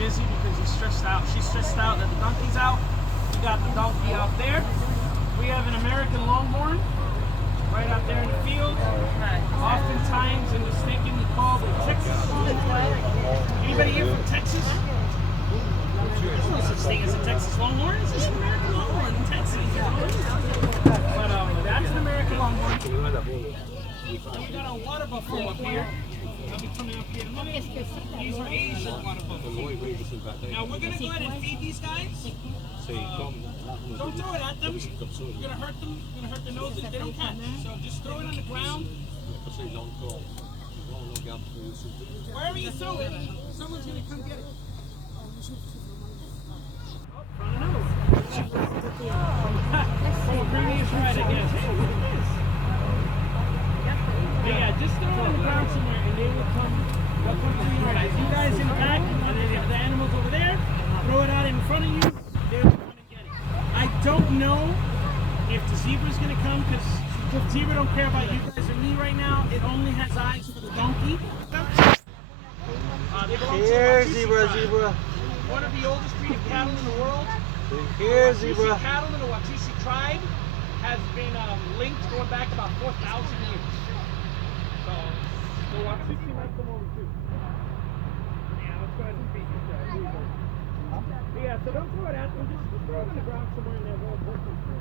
busy because he's stressed out. She's stressed out that the donkey's out. We got the donkey out there. We have an American Longhorn right out there in the field. Oftentimes and mistakenly called the Texas Longhorn. Anybody here from Texas? There's no such thing as a Texas Longhorn. It's just an American Longhorn in Texas. But that's an American Longhorn. And we got a water buffalo up here. They'll be coming up here in a minute. These are Asian water buffalo. Now we're going to go ahead and feed these guys. Don't throw it at them. You're going to hurt them. You're going to hurt their nose if they don't catch. So just throw it on the ground. Wherever you throw it, someone's going to come get it. Oh, front of nose. From a previous ride, I guess. Hey, look at this. Yeah, just throw it on the ground somewhere and they will come. They'll come to you guys. You guys in the back, and then the animals over there. Throw it out in front of you. They're going to get it. I don't know if the zebra's going to come because the zebra don't care about you guys or me right now. It only has eyes for the donkey. Here, zebra. One of the oldest breed of cattle in the world. Here, The zebra. Watisi cattle in the Watisi tribe has been linked going back about 4,000 years. So the Watisi might come over too. Yeah, let's go ahead and feed these guys. Here you go. Yeah, so don't throw it at them. Just throw it on the ground somewhere in there. We'll work them through.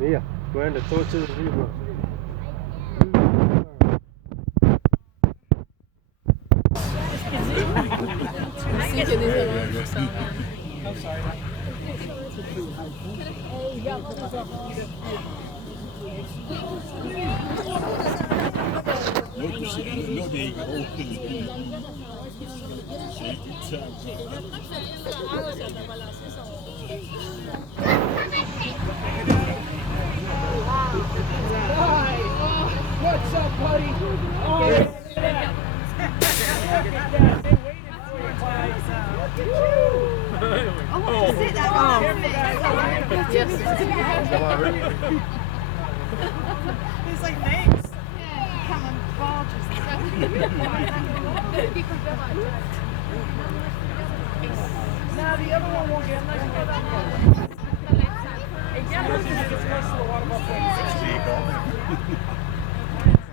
Mia, go ahead and throw it to the zebra. I'm sorry. What's up, buddy? Oh, yeah. He's like, thanks. Come on, ball just Now the other one won't get like that one.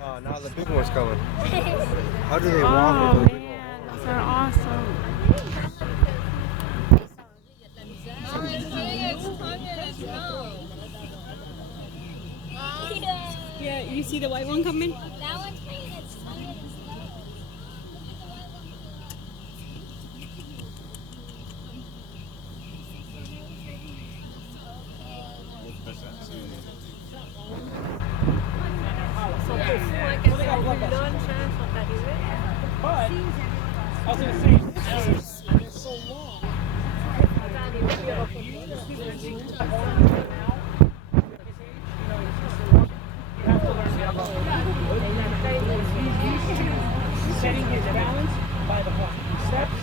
Oh, now the big one's coming. How do they walk? Oh with the big man, those are awesome. Yeah, you see the white one coming? That one's paying its tongue and its nose. But I was going to say, they're so long. Setting his balance by the walking steps.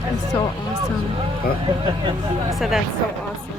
That's so awesome. Huh? So that's so awesome.